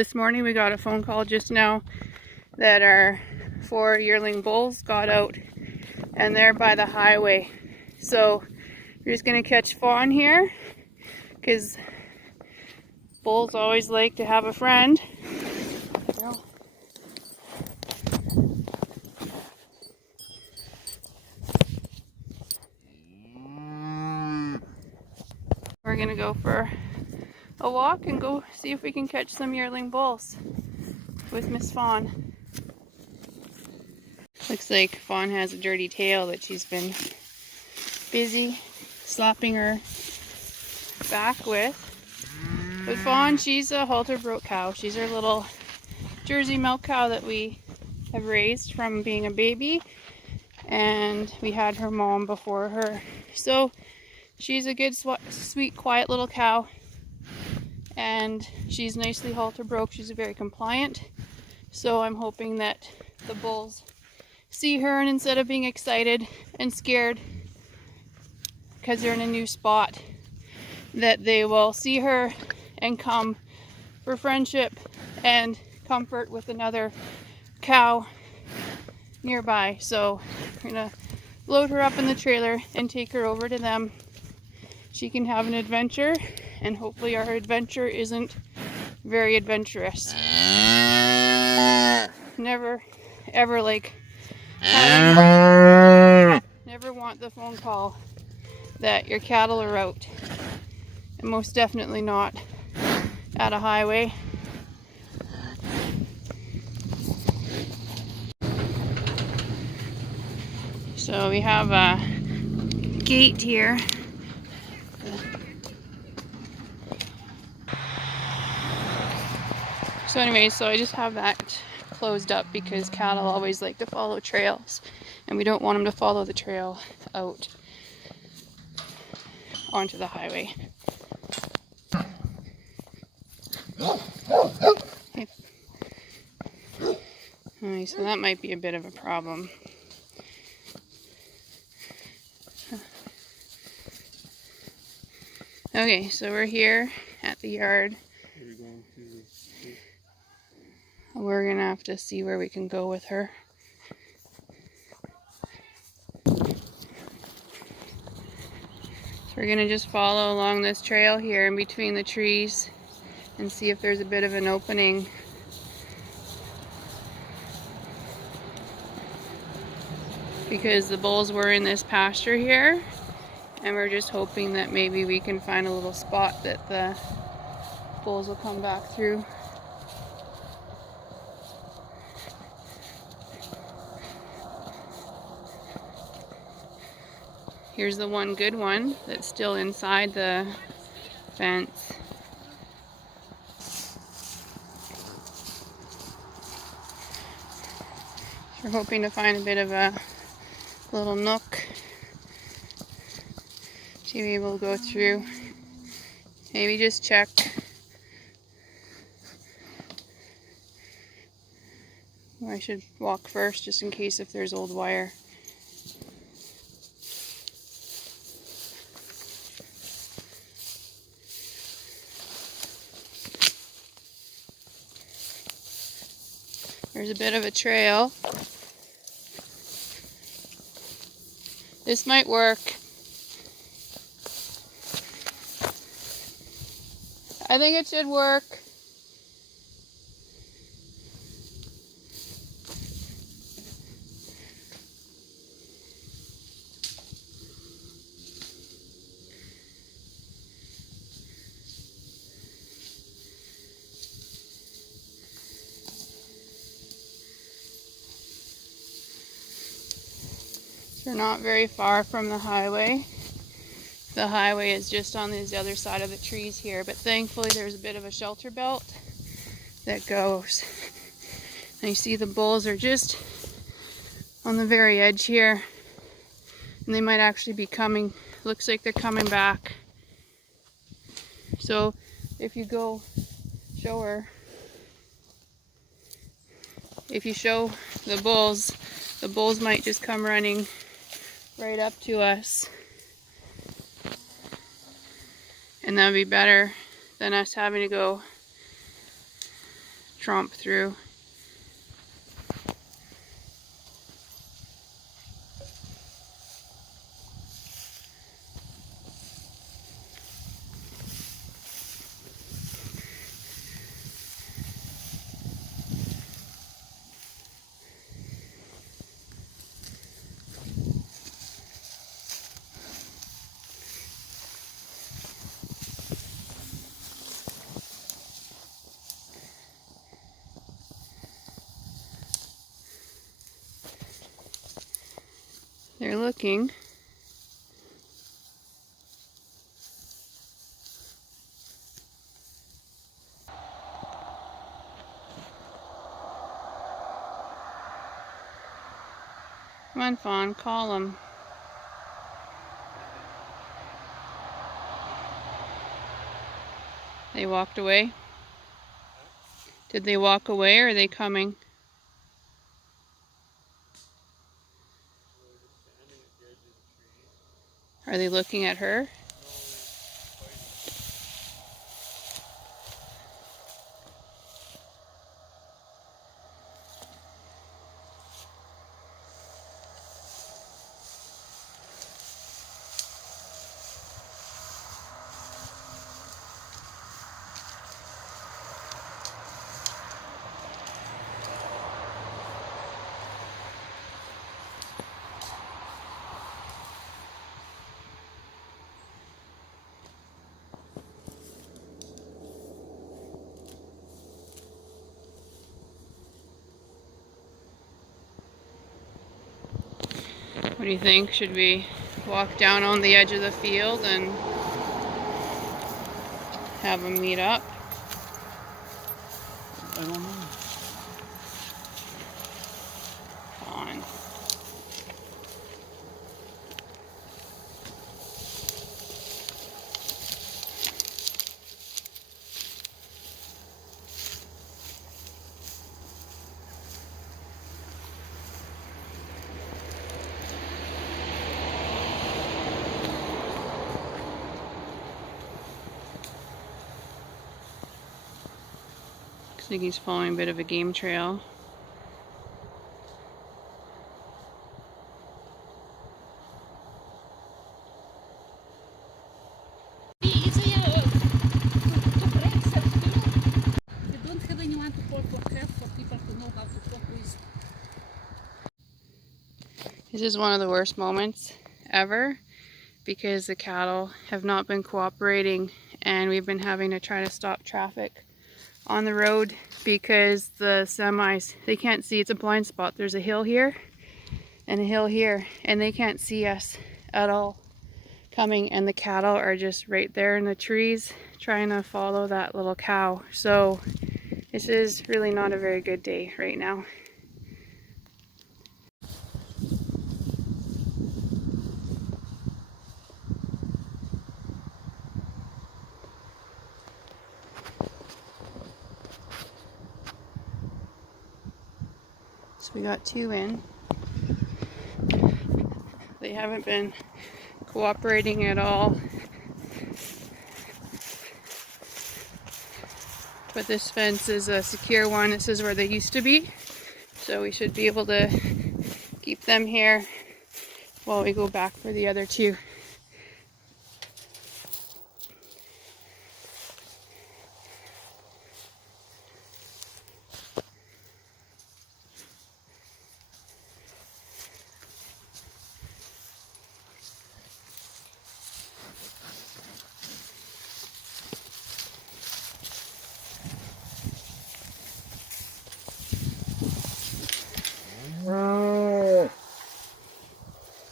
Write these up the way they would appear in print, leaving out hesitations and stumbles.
This morning we got a phone call just now that our 4 yearling bulls got out and they're by the highway. So we're just going to catch fawn here because bulls always like to have a friend. We're going to go for a walk and go see if we can catch some yearling bulls with Miss Fawn. Looks like Fawn has a dirty tail that she's been busy slapping her back with. But Fawn, she's a halter broke cow. She's our little Jersey milk cow that we have raised from being a baby, and we had her mom before her. So she's a good, sweet, quiet little cow, and she's nicely halter broke. She's very compliant. So I'm hoping that the bulls see her, and instead of being excited and scared because they're in a new spot, that they will see her and come for friendship and comfort with another cow nearby. So we're gonna load her up in the trailer and take her over to them. She can have an adventure, and hopefully our adventure isn't very adventurous. Never ever never want the phone call that your cattle are out, and most definitely not at a highway. So we have a gate here. So anyway, I just have that closed up because cattle always like to follow trails, and we don't want them to follow the trail out onto the highway. Okay, so that might be a bit of a problem. Okay, so we're here at the yard. We're gonna have to see where we can go with her. So we're gonna just follow along this trail here in between the trees and see if there's a bit of an opening. Because the bulls were in this pasture here, and we're just hoping that maybe we can find a little spot that the bulls will come back through. Here's the one good one that's still inside the fence. We're hoping to find a bit of a little nook to be able to go through. Maybe just check. I should walk first just in case if there's old wire. There's a bit of a trail. This might work. I think it should work. We're not very far from the highway. The highway is just on the other side of the trees here, but thankfully there's a bit of a shelter belt that goes. And you see the bulls are just on the very edge here, and they might actually be coming. Looks like they're coming back. So if you go show her, if you show the bulls might just come running right up to us, and that would be better than us having to go tromp through. They're looking. Come on, Fawn, call them. They walked away? Did they walk away or are they coming? Are they looking at her? What do you think? Should we walk down on the edge of the field and have them meet up? I don't know. Fawn. Looks like he's following a bit of a game trail. You don't have anyone to call for help for people who know how to cope with. This is one of the worst moments ever because the cattle have not been cooperating and we've been having to try to stop traffic on the road because the semis, they can't see. It's a blind spot. There's a hill here and a hill here and they can't see us at all coming, and the cattle are just right there in the trees trying to follow that little cow. So this is really not a very good day right now. So we got two in. They haven't been cooperating at all. But this fence is a secure one. This is where they used to be. So we should be able to keep them here while we go back for the other two.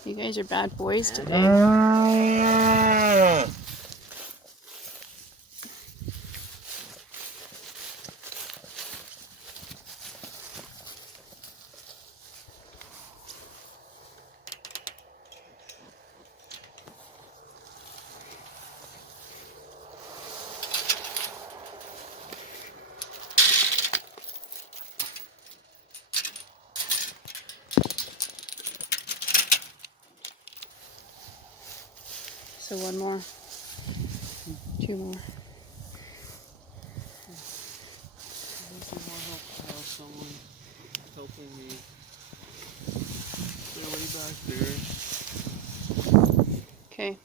You guys are bad boys today. So one more, two more. someone helping me. They're way back there. Okay.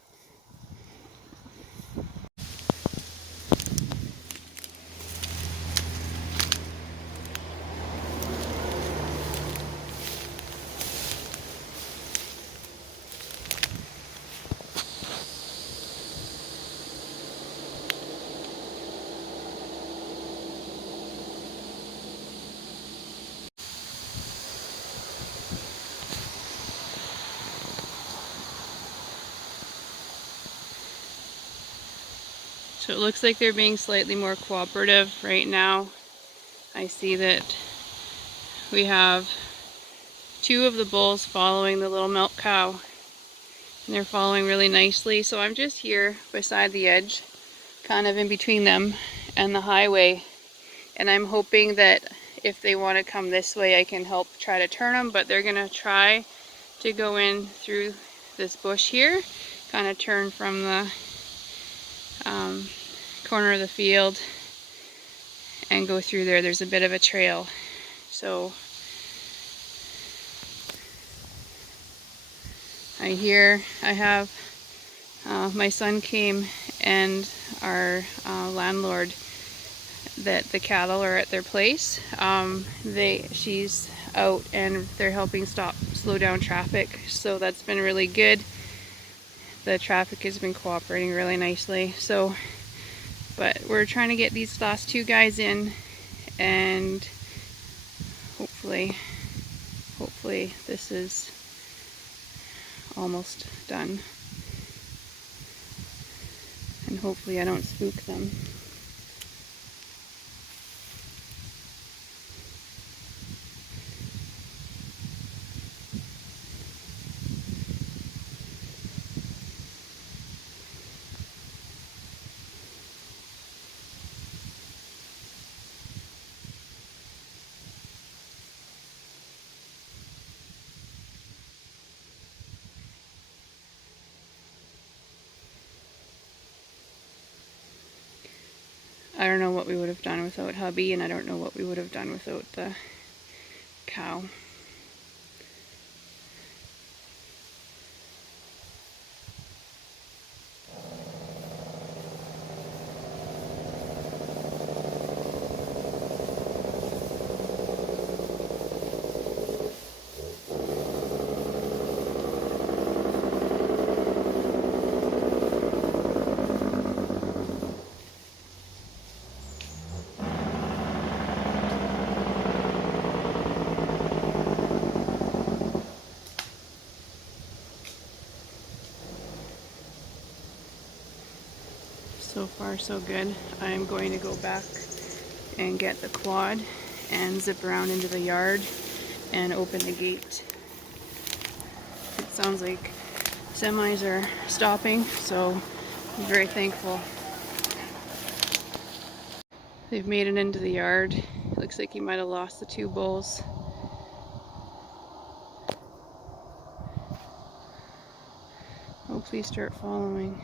So it looks like they're being slightly more cooperative right now. I see that we have 2 of the bulls following the little milk cow. And they're following really nicely. So I'm just here beside the edge, kind of in between them and the highway. And I'm hoping that if they want to come this way, I can help try to turn them. But they're going to try to go in through this bush here, kind of turn from the corner of the field and go through there. There's a bit of a trail. So I have my son came, and our landlord, that the cattle are at their place. She's out and they're helping slow down traffic, so that's been really good. The traffic has been cooperating really nicely. So, but we're trying to get these last 2 guys in, and hopefully this is almost done. And hopefully I don't spook them. I don't know what we would have done without hubby, and I don't know what we would have done without the cow. So far so good. I'm going to go back and get the quad and zip around into the yard and open the gate. It sounds like semis are stopping, so I'm very thankful. They've made it into the yard. It looks like he might have lost the 2 bulls. Hopefully start following.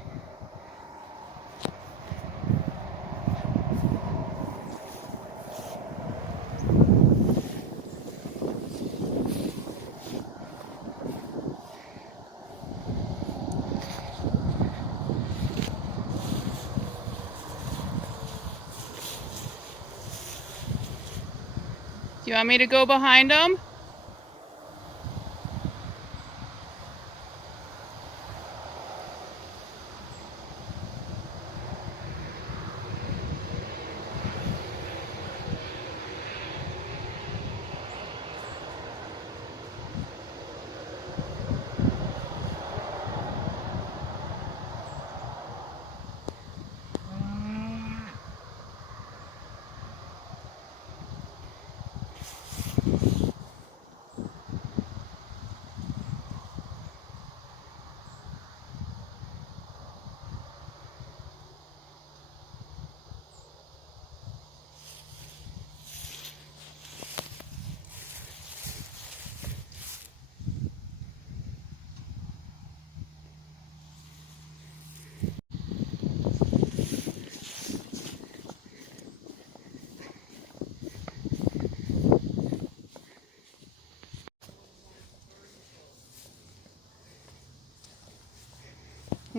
Do you want me to go behind them?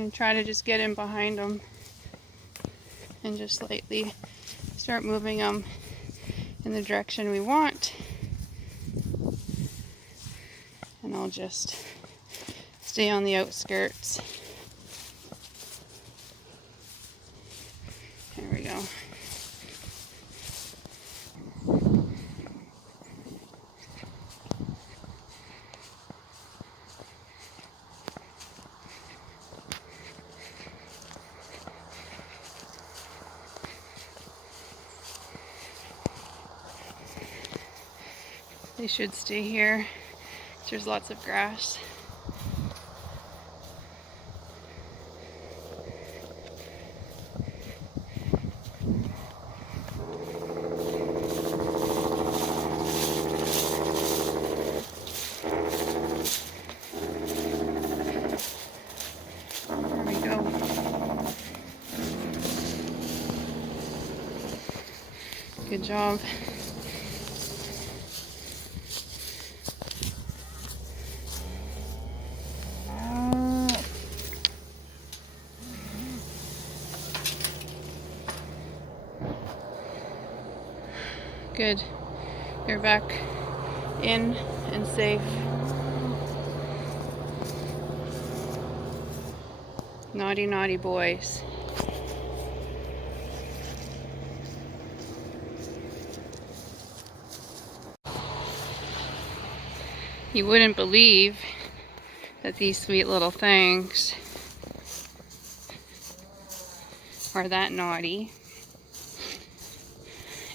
And try to just get in behind them and just slightly start moving them in the direction we want. And I'll just stay on the outskirts. There we go. They should stay here. There's lots of grass. There we go. Good job. Good. You're back in and safe. Naughty, naughty boys. You wouldn't believe that these sweet little things are that naughty.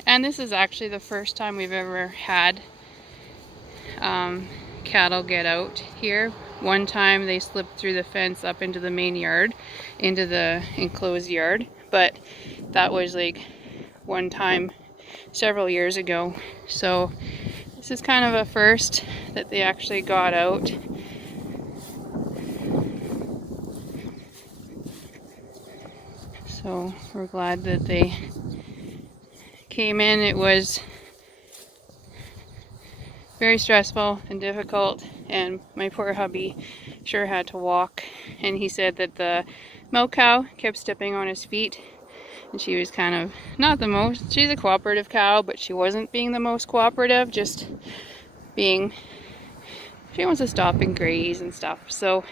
And this is actually the first time we've ever had cattle get out here. One time they slipped through the fence up into the main yard, into the enclosed yard, but that was like one time several years ago. So this is kind of a first that they actually got out. So we're glad that they came in. It was very stressful and difficult, and my poor hubby sure had to walk. And he said that the milk cow kept stepping on his feet, and she was kind of not the most, she's a cooperative cow, but she wasn't being the most cooperative, just being, she wants to stop and graze and stuff. So,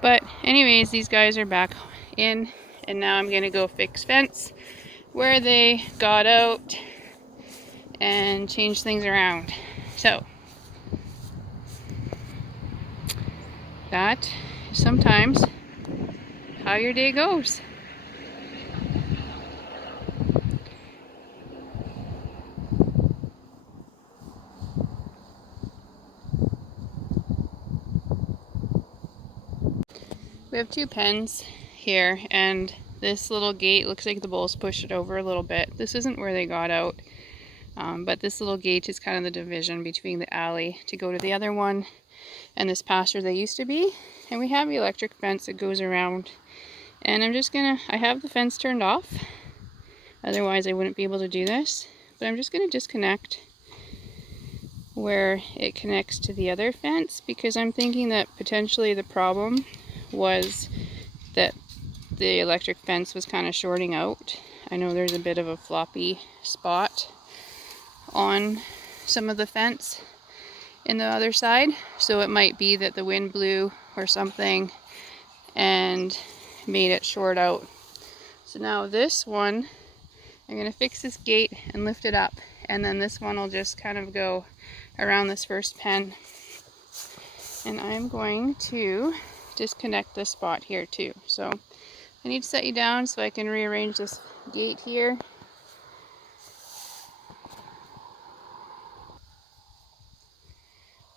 but anyways, these guys are back in, and now I'm gonna go fix fence where they got out and change things around. So that is sometimes how your day goes. We have two pens here, and this little gate looks like the bulls pushed it over a little bit. This isn't where they got out. But this little gate is kind of the division between the alley to go to the other one and this pasture they used to be. And we have the electric fence that goes around. And I'm just gonna, I have the fence turned off. Otherwise I wouldn't be able to do this. But I'm just gonna disconnect where it connects to the other fence, because I'm thinking that potentially the problem was that the electric fence was kind of shorting out. I know there's a bit of a floppy spot on some of the fence in the other side, so it might be that the wind blew or something and made it short out. So now this one, I'm going to fix this gate and lift it up, and then this one will just kind of go around this first pen, and I'm going to disconnect this spot here too. So I need to set you down so I can rearrange this gate here.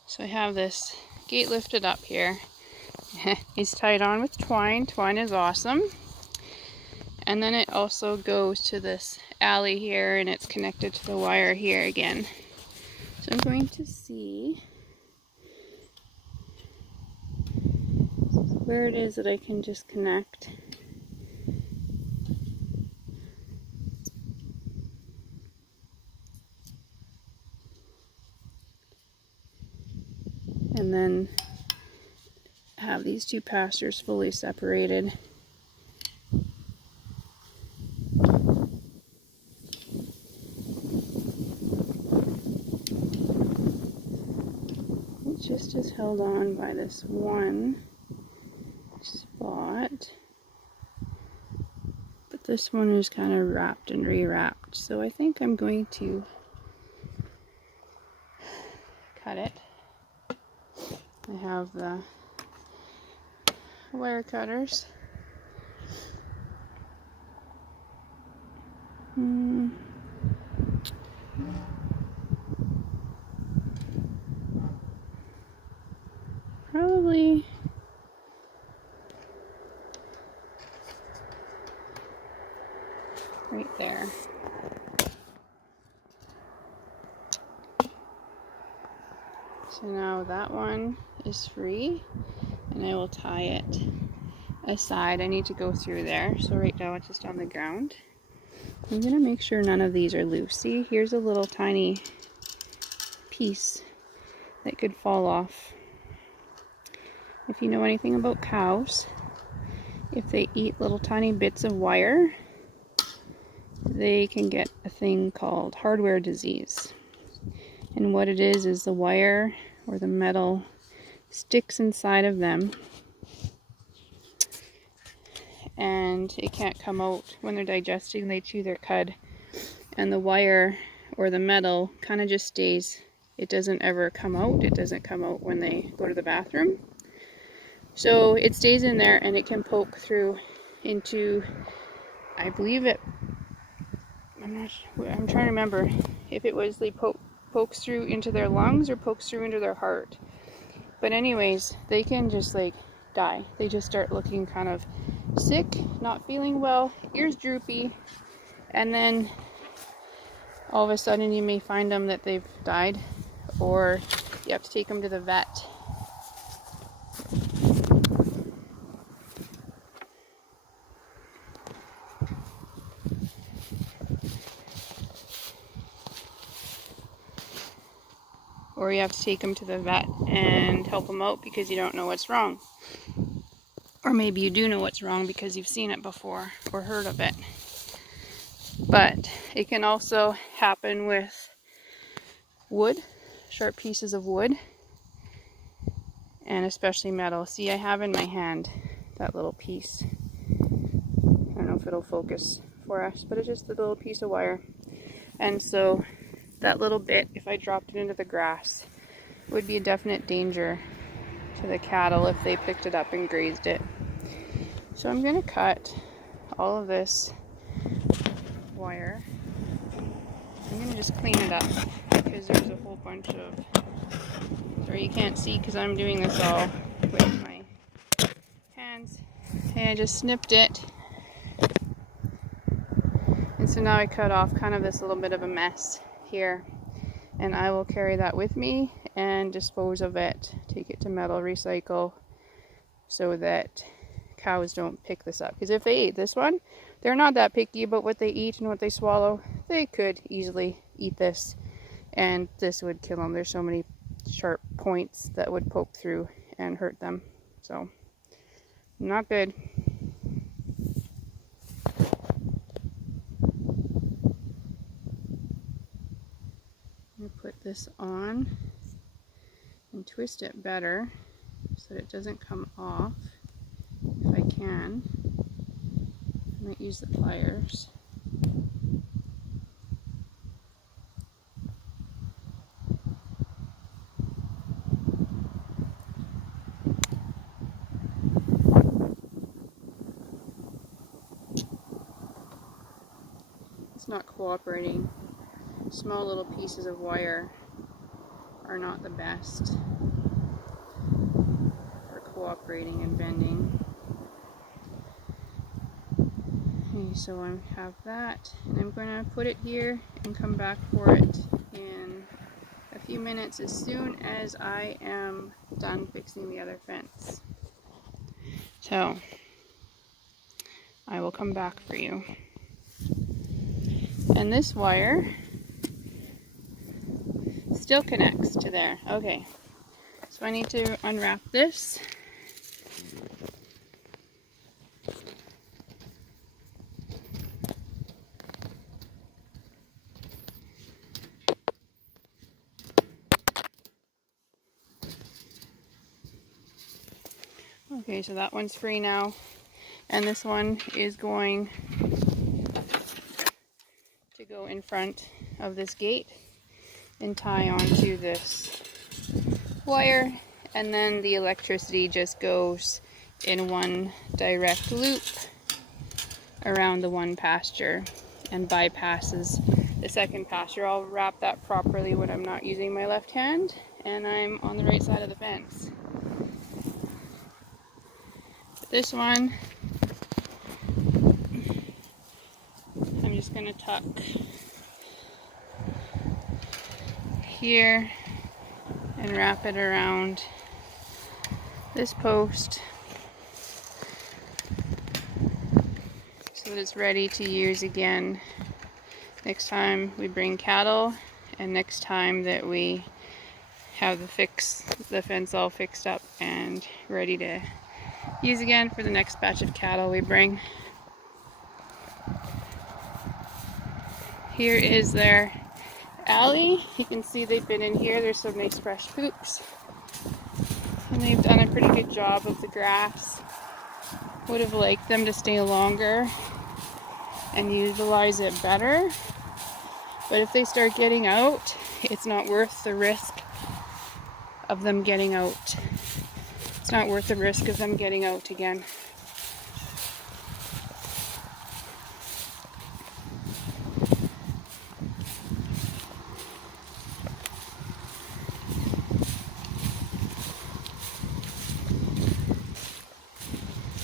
So I have this gate lifted up here. It's tied on with twine. Twine is awesome. And then it also goes to this alley here, and it's connected to the wire here again. So I'm going to see where it is that I can just connect. And then have these two pastures fully separated. It just is held on by this one spot. But this one is kind of wrapped and rewrapped. So I think I'm going to cut it. I have the wire cutters. Probably right there. So now that one is free, and I will tie it aside. I need to go through there, so right now it's just on the ground. I'm gonna make sure none of these are loose. See, here's a little tiny piece that could fall off. If you know anything about cows, if they eat little tiny bits of wire, they can get a thing called hardware disease. And what it is the wire or the metal sticks inside of them, and it can't come out. When they're digesting, they chew their cud, and the wire or the metal kind of just stays. It doesn't ever come out. It doesn't come out when they go to the bathroom. So it stays in there, and it can poke through into, I believe it, I'm trying to remember if it was they pokes through into their lungs or pokes through into their heart. But anyways, they can just like die. They just start looking kind of sick, not feeling well, ears droopy, and then all of a sudden you may find them that they've died, or you have to take them to the vet. Or you have to take them to the vet and help them out because you don't know what's wrong. Or maybe you do know what's wrong because you've seen it before or heard of it. But it can also happen with wood, sharp pieces of wood, and especially metal. See, I have in my hand that little piece. I don't know if it'll focus for us, but it's just a little piece of wire. And so that little bit, if I dropped it into the grass, would be a definite danger to the cattle if they picked it up and grazed it. So I'm going to cut all of this wire. I'm going to just clean it up because there's a whole bunch of, sorry you can't see because I'm doing this all with my hands. And I just snipped it. And so now I cut off kind of this little bit of a mess here, and I will carry that with me and dispose of it, take it to metal recycle, so that cows don't pick this up. Because if they ate this one, they're not that picky about what they eat and what they swallow. They could easily eat this, and this would kill them. There's so many sharp points that would poke through and hurt them. So, not good. Put this on and twist it better so that it doesn't come off if I can. I might use the pliers. It's not cooperating. Small little pieces of wire are not the best for cooperating and bending. Okay, so I have that, and I'm going to put it here and come back for it in a few minutes as soon as I am done fixing the other fence. So I will come back for you. And this wire still connects to there. Okay, so I need to unwrap this Okay, so that one's free now. And this one is going to go in front of this gate and tie onto this wire, and then the electricity just goes in one direct loop around the one pasture and bypasses the second pasture. I'll wrap that properly when I'm not using my left hand and I'm on the right side of the fence. This one, I'm just going to tuck here and wrap it around this post so that it's ready to use again next time we bring cattle and next time that we have the fence all fixed up and ready to use again for the next batch of cattle we bring. Here is their alley. You can see they've been in here. There's some nice fresh poops. And they've done a pretty good job of the grass. Would have liked them to stay longer and utilize it better. But if they start getting out, it's not worth the risk of them getting out. It's not worth the risk of them getting out again.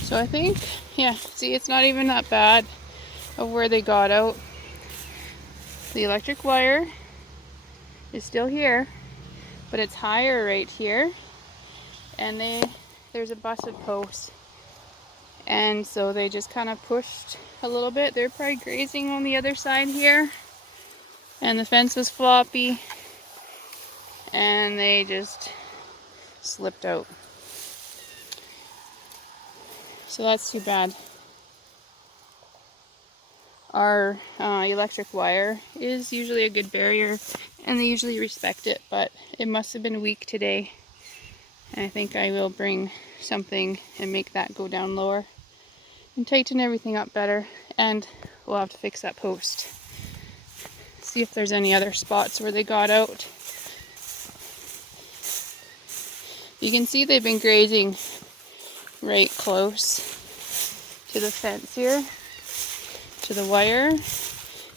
So I think, yeah, see, it's not even that bad of where they got out. The electric wire is still here, but it's higher right here. And there's a busted post. And so they just kind of pushed a little bit. They're probably grazing on the other side here. And the fence was floppy. And they just slipped out. So that's too bad. Our electric wire is usually a good barrier and they usually respect it, but it must have been weak today. And I think I will bring something and make that go down lower and tighten everything up better, and we'll have to fix that post. See if there's any other spots where they got out. You can see they've been grazing right close to the fence here, to the wire,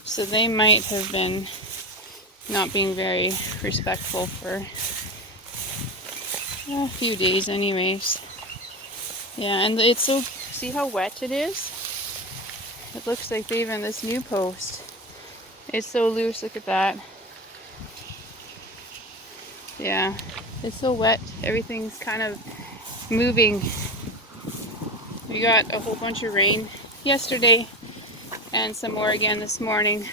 so they might have been not being very respectful for a few days anyways. Yeah, and it's so, see how wet it is? It looks like even this new post, it's so loose, look at that. Yeah, it's so wet, everything's kind of moving. We got a whole bunch of rain yesterday and some more again this morning.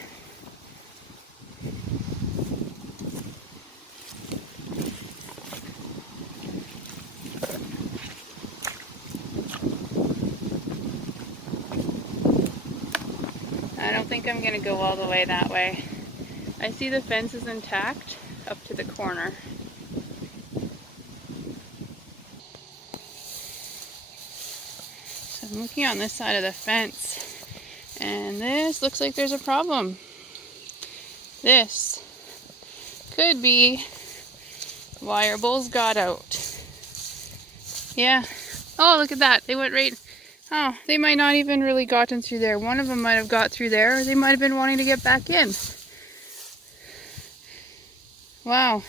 I don't think I'm going to go all the way that way. I see the fence is intact up to the corner. So I'm looking on this side of the fence, and this looks like there's a problem. This could be wire bulls got out. Yeah. Oh, look at that. They went right. Oh, they might not even really gotten through there. One of them might have got through there, or they might have been wanting to get back in. Wow.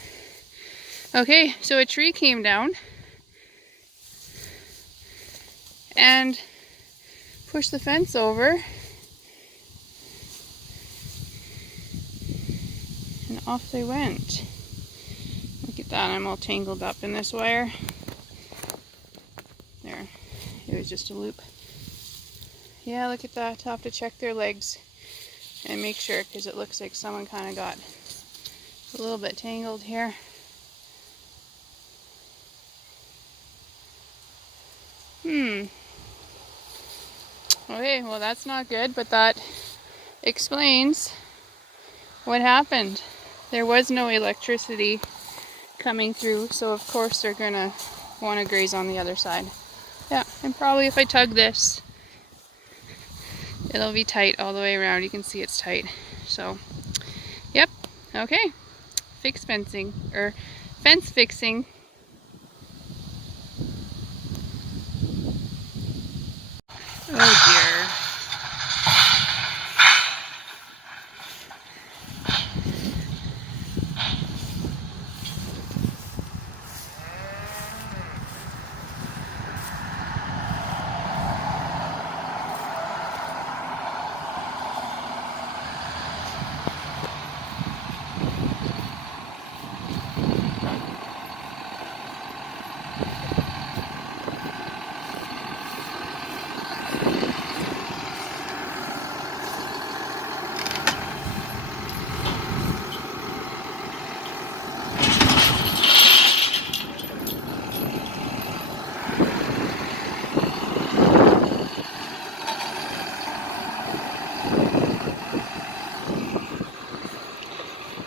Okay, so a tree came down and pushed the fence over. And off they went. Look at that, I'm all tangled up in this wire. There, it was just a loop. Yeah, look at that. I'll have to check their legs and make sure, because it looks like someone kind of got a little bit tangled here. Okay, well that's not good, but that explains what happened. There was no electricity coming through, so of course they're gonna want to graze on the other side. Yeah. And probably if I tug this, it'll be tight all the way around. You can see it's tight. So, yep. Okay. Fix fencing, or fence fixing. Oh dear.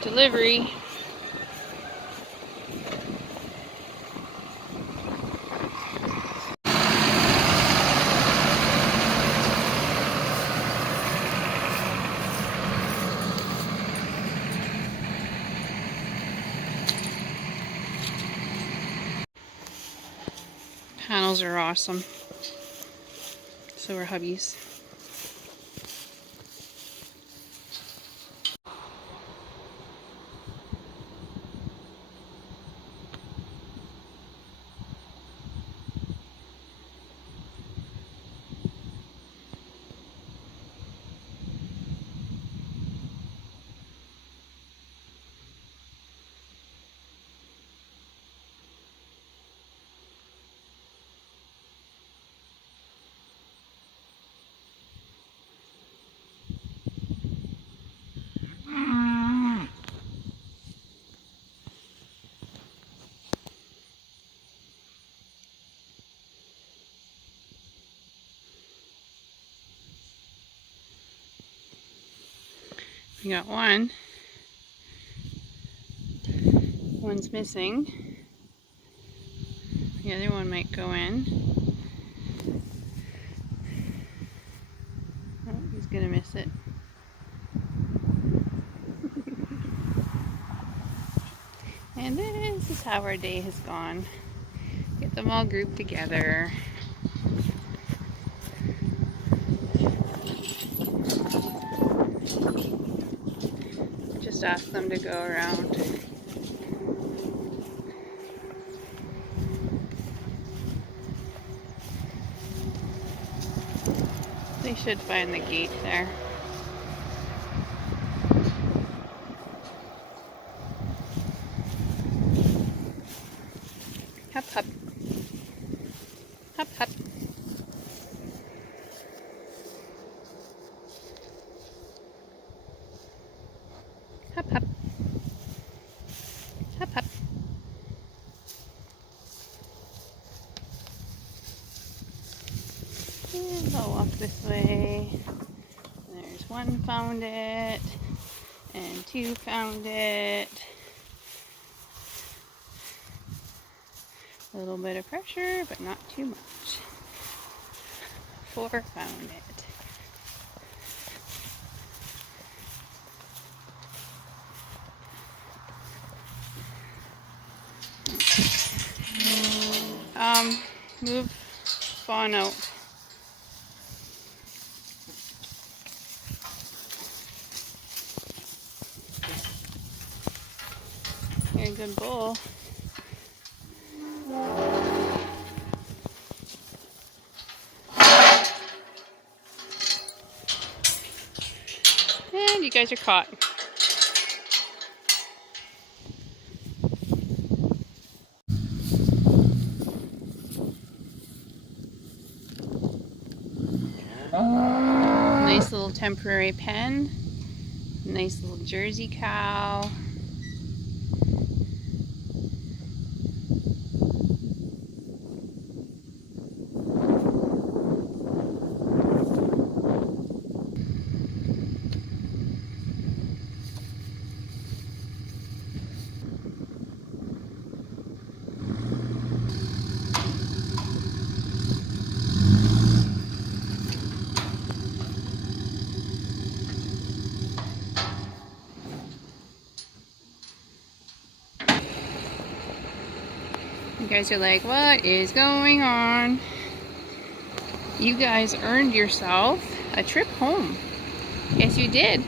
Delivery. Panels are awesome. So are hubbies. We got one. One's missing. The other one might go in. Oh, he's gonna miss it. And this is how our day has gone. Get them all grouped together. Just ask them to go around. They should find the gate there. Hop, hop. Hop, hop. Hop, hop. Hop, hop. And I'll walk this way. There's one found it, and two found it. A little bit of pressure, but not too much. 4 found it. Move Fawn out. You're a good bull. And you guys are caught. Nice little temporary pen. Nice little Jersey cow. You guys are like, what is going on? You guys earned yourself a trip home. Yes, you did.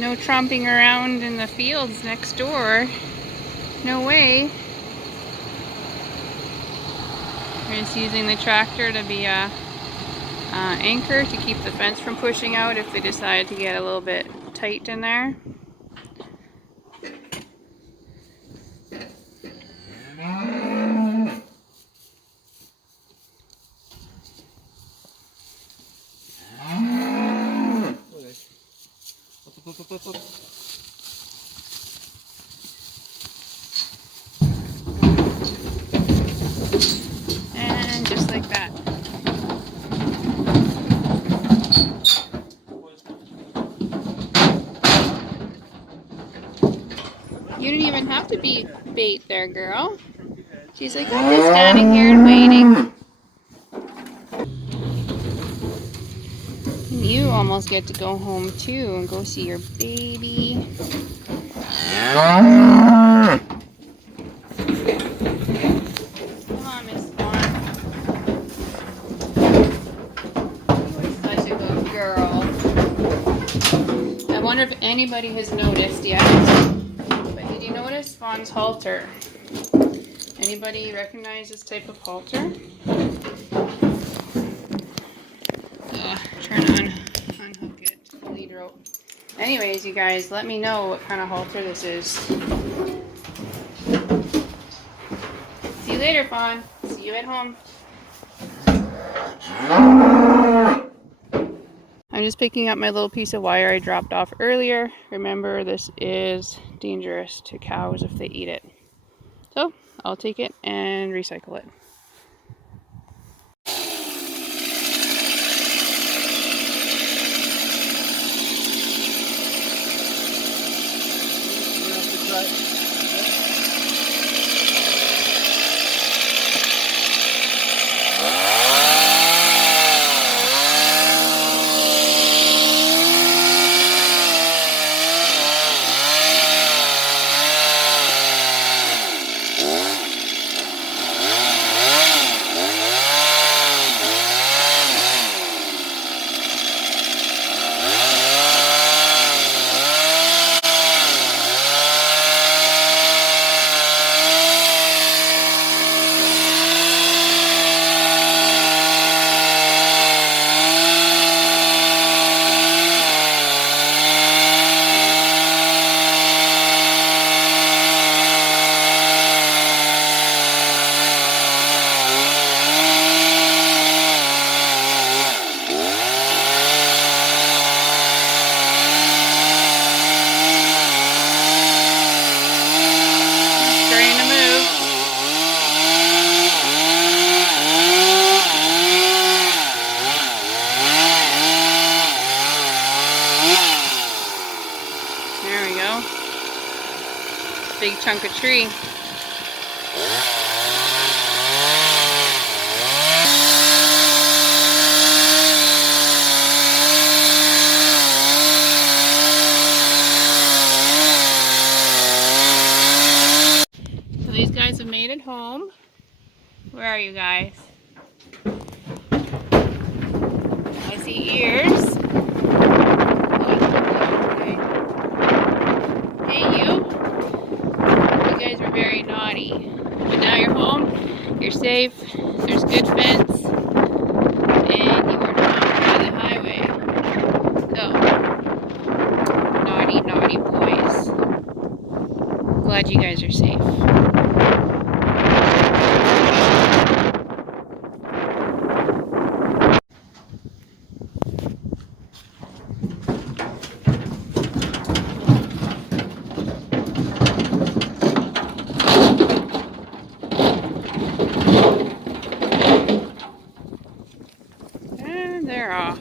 No tromping around in the fields next door. No way. We're just using the tractor to be a anchor to keep the fence from pushing out if they decide to get a little bit tight in there. And just like that. You didn't even have to be bait there, girl. She's like, I'm just standing here and waiting. And you almost get to go home too and go see your baby. Come on, Miss Fawn. You are such a good girl. I wonder if anybody has noticed yet. But did you notice Fawn's halter? Anybody recognize this type of halter? Turn on, unhook it, lead rope. Anyways, you guys, let me know what kind of halter this is. See you later, Fawn. See you at home. I'm just picking up my little piece of wire I dropped off earlier. Remember, this is dangerous to cows if they eat it. So, I'll take it and recycle it. Big chunk of tree. So these guys have made it home. Where are you guys? I see ears. Hey you. You guys were very naughty. But now you're home. You're safe. There's good fence. And you are not by the highway. So, naughty, naughty boys. Glad you guys are safe. And they're off.